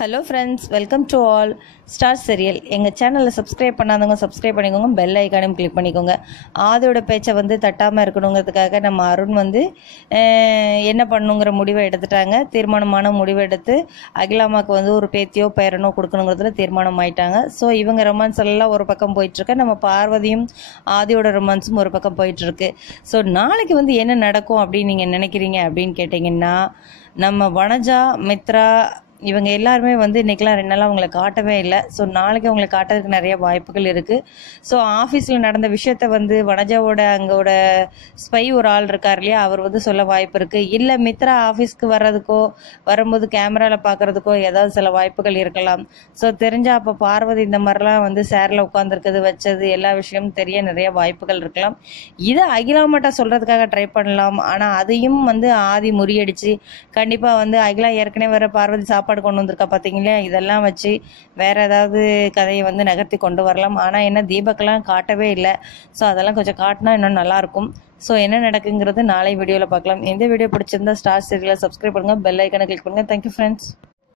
Hello friends, welcome to all star serial. எங்கள் சேனலில் subscribe பண்ணாதவங்க சப்ஸ்கிரைப் பண்ணிக்கோங்க, பெல் ஐக்கானையும் கிளிக் பண்ணிக்கோங்க. ஆதியோட பேச்சை தட்டாமல் இருக்கணுங்கிறதுக்காக நம்ம அருண் என்ன பண்ணுங்கிற முடிவை எடுத்துட்டாங்க. தீர்மானமான முடிவை எடுத்து அகிலாமாவுக்கு ஒரு பேத்தியோ பேரனோ கொடுக்கணுங்கிறதுல தீர்மானம் ஆயிட்டாங்க. ஸோ இவங்க ரொமான்ஸ் எல்லாம் ஒரு பக்கம் போயிட்டுருக்கு, நம்ம பார்வதியும் ஆதியோட ரொமான்ஸும் ஒரு பக்கம் போயிட்டுருக்கு. ஸோ நாளைக்கு என்ன நடக்கும் அப்படின்னு நீங்கள் நினைக்கிறீங்க அப்படின்னு கேட்டிங்கன்னா, நம்ம வனஜா, மித்ரா இவங்க எல்லாருமே இன்றைக்கெலாம் 2 நாளாக அவங்கள காட்டவே இல்லை. ஸோ நாளைக்கு அவங்களை காட்டுறதுக்கு நிறைய வாய்ப்புகள் இருக்குது. ஸோ ஆஃபீஸில் நடந்த விஷயத்த வனஜாவோட அங்கோட ஸ்பை ஒரு ஆள் இருக்கார் இல்லையா, அவர் சொல்ல வாய்ப்பு இருக்குது. இல்லை மித்ரா ஆஃபீஸ்க்கு வர்றதுக்கோ வரும்போது கேமராவில் பார்க்குறதுக்கோ ஏதாவது சில வாய்ப்புகள் இருக்கலாம். ஸோ தெரிஞ்சால் அப்போ பார்வதி இந்த மாதிரிலாம் சேரில் உட்காந்துருக்குது வச்சது எல்லா விஷயமும் தெரிய நிறைய வாய்ப்புகள் இருக்கலாம். இதை அகிலாமாட்ட சொல்கிறதுக்காக ட்ரை பண்ணலாம். ஆனால் அதையும் ஆதி முறியடிச்சு கண்டிப்பாக அகிலா ஏற்கனவே வர பார்வதி சாப்பாடு கொண்டு வந்திருக்கா பார்த்தீங்களா, இதெல்லாம் வச்சு வேற ஏதாவது கதையை நகர்த்தி கொண்டு வரலாம். ஆனால் என்ன தீபக்கெல்லாம் காட்டவே இல்லை. ஸோ அதெல்லாம் கொஞ்சம் காட்டினா இன்னும் நல்லாயிருக்கும். ஸோ என்ன நடக்குங்கிறது நாளை வீடியோவில் பார்க்கலாம். இந்த வீடியோ பிடிச்சிருந்தா ஸ்டார் சீரியலை சப்ஸ்கிரைப் பண்ணுங்கள், பெல் ஐக்கனை கிளிக் பண்ணுங்கள். Thank you friends.